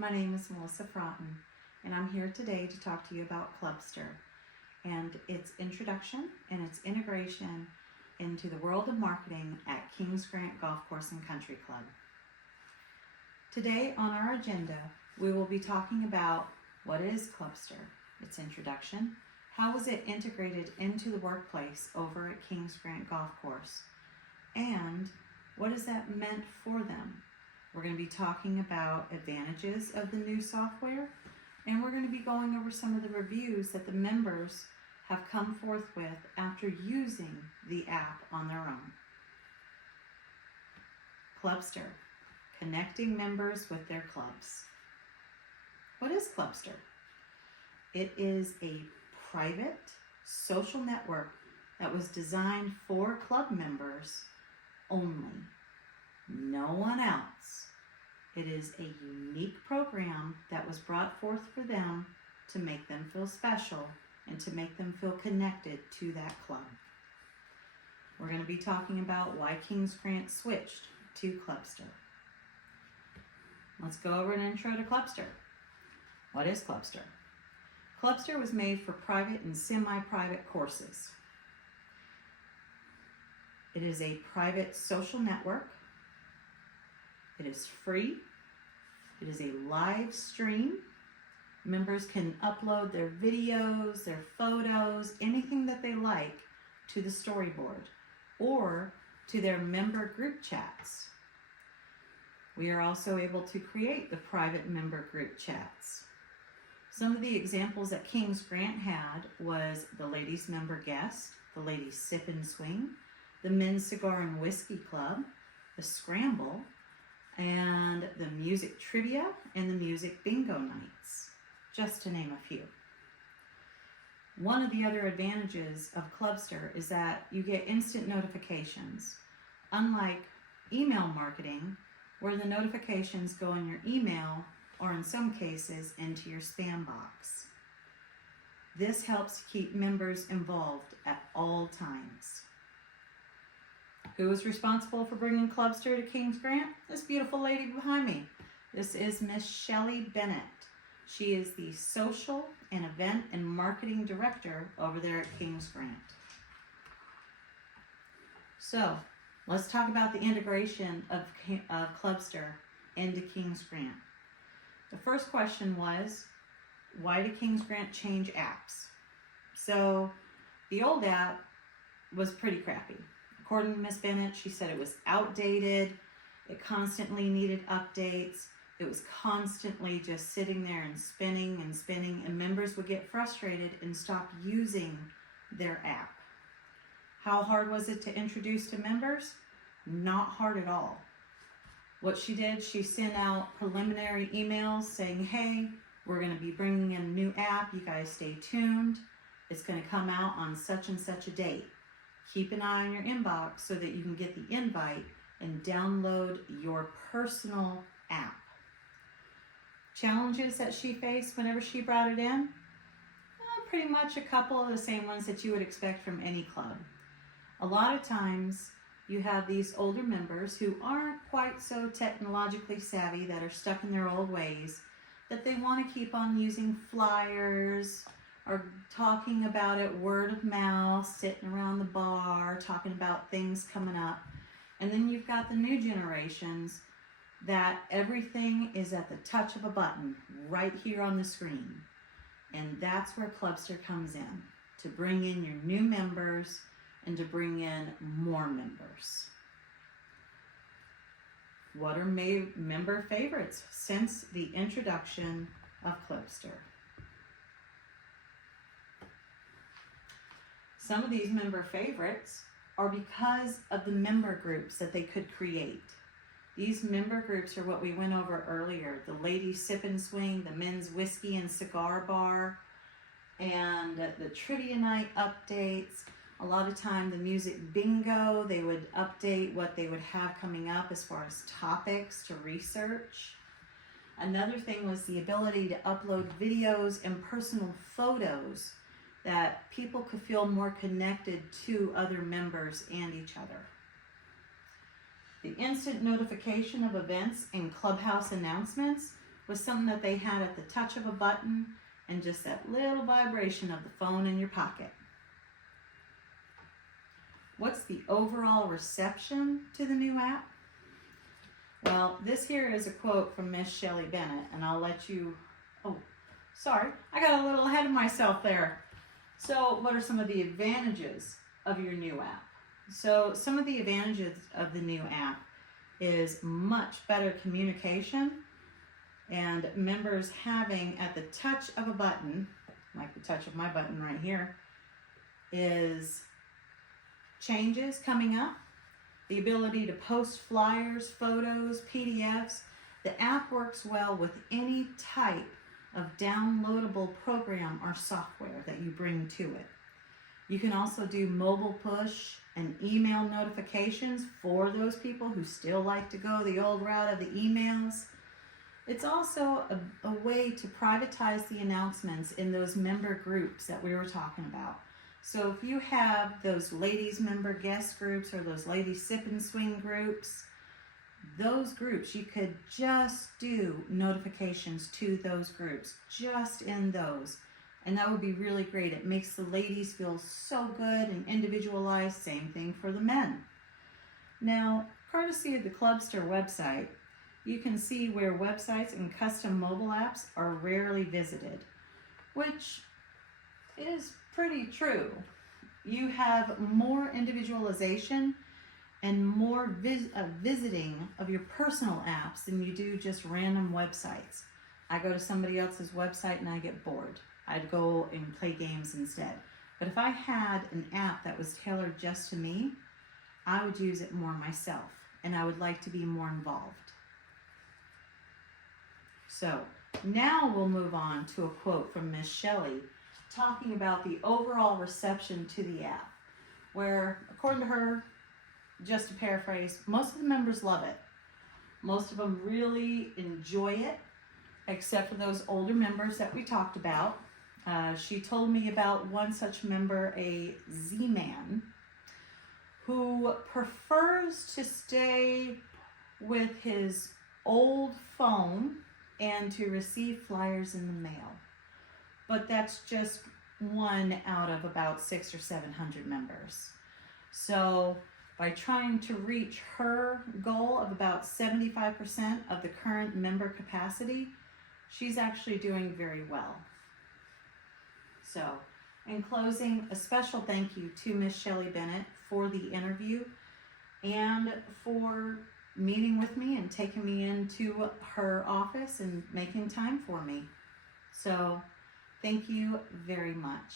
My name is Melissa Froughton, and I'm here today to talk to you about Clubster and its introduction and its integration into the world of marketing at Kings Grant Golf Course and Country Club. Today on our agenda, we will be talking about what is Clubster, its introduction, how was it integrated into the workplace over at Kings Grant Golf Course, and what has that meant for them. We're going to be talking about advantages of the new software, and we're going to be going over some of the reviews that the members have come forth with after using the app on their own. Clubster, connecting members with their clubs. What is Clubster? It is a private social network that was designed for club members only. No one else. It is a unique program that was brought forth for them to make them feel special and to make them feel connected to that club. We're going to be talking about why Kings Grant switched to Clubster. Let's go over an intro to Clubster. What is Clubster? Clubster was made for private and semi-private courses. It is a private social network. It is free. It is a live stream. Members can upload their videos, their photos, anything that they like to the storyboard or to their member group chats. We are also able to create the private member group chats. Some of the examples that Kings Grant had was the ladies member guest, the ladies sip and swing, the men's cigar and whiskey club, the scramble, and the music trivia and the music bingo nights, just to name a few. One of the other advantages of Clubster is that you get instant notifications, unlike email marketing, where the notifications go in your email or in some cases into your spam box. This helps keep members involved at all times. Who is responsible for bringing Clubster to Kings Grant? This beautiful lady behind me. This is Miss Shelley Bennett. She is the Social and Event and Marketing Director over there at Kings Grant. So, let's talk about the integration of Clubster into Kings Grant. The first question was, why did Kings Grant change apps? So, the old app was pretty crappy. According to Miss Bennett, she said it was outdated, it constantly needed updates, it was constantly just sitting there and spinning, and members would get frustrated and stop using their app. How hard was it to introduce to members? Not hard at all. What she did, she sent out preliminary emails saying, hey, we're going to be bringing in a new app, you guys stay tuned, it's going to come out on such and such a date. Keep an eye on your inbox so that you can get the invite and download your personal app. Challenges that she faced whenever she brought it in? Pretty much a couple of the same ones that you would expect from any club. A lot of times you have these older members who aren't quite so technologically savvy, that are stuck in their old ways, that they want to keep on using flyers, or talking about it word of mouth, sitting around the bar, talking about things coming up. And then you've got the new generations that everything is at the touch of a button right here on the screen. And that's where Clubster comes in, to bring in your new members and to bring in more members. What are member favorites since the introduction of Clubster? Some of these member favorites are because of the member groups that they could create. These member groups are what we went over earlier. The ladies sip and swing, the men's whiskey and cigar bar, and the trivia night updates. A lot of time the music bingo, they would update what they would have coming up as far as topics to research. Another thing was the ability to upload videos and personal photos that people could feel more connected to other members and each other. The instant notification of events and clubhouse announcements was something that they had at the touch of a button and just that little vibration of the phone in your pocket. What's the overall reception to the new app? Well, this here is a quote from Miss Shelley Bennett, and I'll let you, oh, sorry, I got a little ahead of myself there. So what are some of the advantages of your new app? So some of the advantages of the new app is much better communication, and members having at the touch of a button, like the touch of my button right here, is changes coming up, the ability to post flyers, photos, PDFs. The app works well with any type of downloadable program or software that you bring to it. You can also do mobile push and email notifications for those people who still like to go the old route of the emails. It's also a way to privatize the announcements in those member groups that we were talking about. So if you have those ladies member guest groups or those ladies sip and swing groups, those groups, you could just do notifications to those groups, just in those. And that would be really great. It makes the ladies feel so good and individualized. Same thing for the men. Now, courtesy of the Clubster website, you can see where websites and custom mobile apps are rarely visited, which is pretty true. You have more individualization and more visiting of your personal apps than you do just random websites. I go to somebody else's website and I get bored. I'd go and play games instead. But if I had an app that was tailored just to me, I would use it more myself, and I would like to be more involved. So now we'll move on to a quote from Miss Shelley talking about the overall reception to the app, where, according to her, just to paraphrase, most of the members love it. Most of them really enjoy it, except for those older members that we talked about. She told me about one such member, a Z-Man, who prefers to stay with his old phone and to receive flyers in the mail. But that's just one out of about 600 or 700 members. So by trying to reach her goal of about 75% of the current member capacity, she's actually doing very well. So, in closing, a special thank you to Miss Shelley Bennett for the interview and for meeting with me and taking me into her office and making time for me. So, thank you very much.